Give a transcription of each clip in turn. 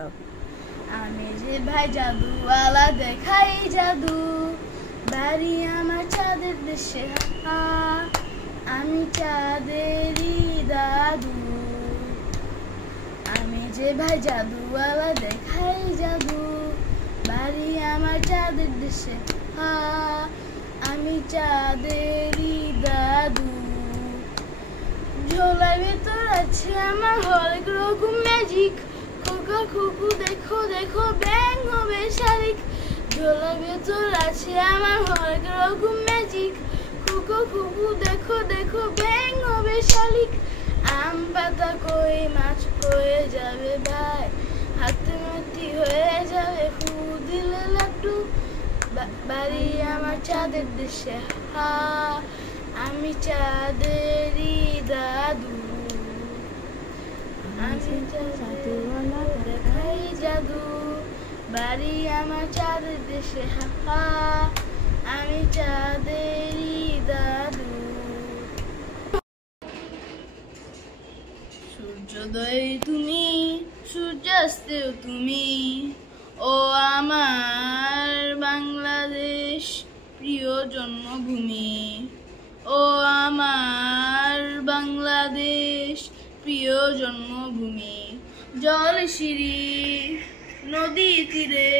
আমি যে ভাই জাদুওয়ালা দেখাই জাদু, বাড়ি আমার চাঁদের দেশে, আমি চাঁদেরই দাদু। আমি যে ভাই জাদুওয়ালা দেখাই জাদু, বাড়ি আমার চাঁদের দেশে, আমি চাঁদেরই দাদু। ঝোলার ভেতর আছে আমার হরেক রকম ম্যাজিক, খোকা খুকু দেখো দেখো ব্যাং হবে শালিক। ঝোলার ভেতর আছে আমার হরেক রকম ম্যাজিক, খোকা খুকু দেখো দেখো ব্যাং হবে শালিক। আম পাতা কই মাছ হয়ে যাবে ভাই, হাতে মাটি হয়ে যাবে ফু দিলে লাড্ডু। বাড়ি আমার চাঁদের দেশে, আমি চাঁদেরই দাদু। আমি জাদুওয়ালা দেখাই জাদু, বাড়ি আমার চাঁদের দেশে, আমি চাঁদেরই দাদু। সূর্যোদয় তুমি, সূর্যাস্তেও তুমি, ও আমার বাংলাদেশ প্রিয় জন্মভূমি। ও আমার বাংলাদেশ প্রিয় জন্মভূমি। জলশিরি নদী তীরে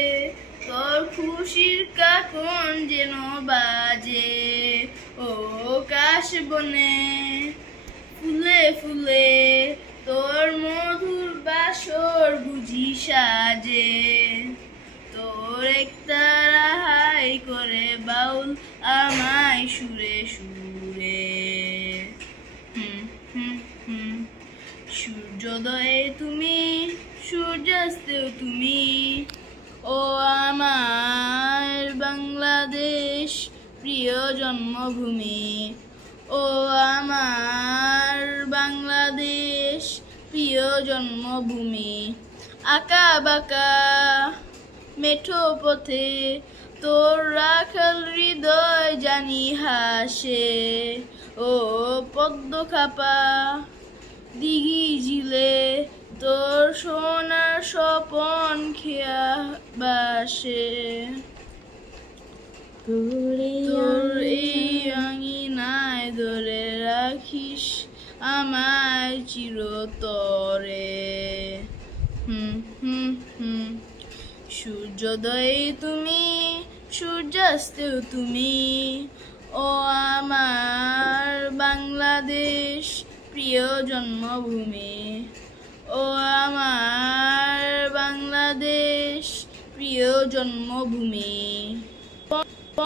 তোর খুশির কাকন যেন বাজে, ও কাশ বনে ফুলে ফুলে তোর মধুর বাসর বুঝি সাজে। তোর একতারা হাই করে বাউল আমায় সুরে সুরে। সূর্যোদয়ে তুমি, সূর্যাস্তেও তুমি, ও আমার বাংলাদেশ প্রিয় জন্মভূমি। ও আমার বাংলাদেশ প্রিয় জন্মভূমি। আঁকা বাঁকা মেঠো পথে তোর রাখাল হৃদয় জানি হাসে, ও পদ্ম খাপা দিঘি ঝিলে তোর সোনার স্বপন খেয়া বাসে। তোর এই আঙিনায় ধরে রাখিস আমায় চিরতরে। সূর্যোদয়ে তুমি, সূর্যাস্তেও তুমি, ও আমার বাংলাদেশ প্রিয় জন্মভূমি। ও আমার বাংলাদেশ প্রিয় জন্মভূমি।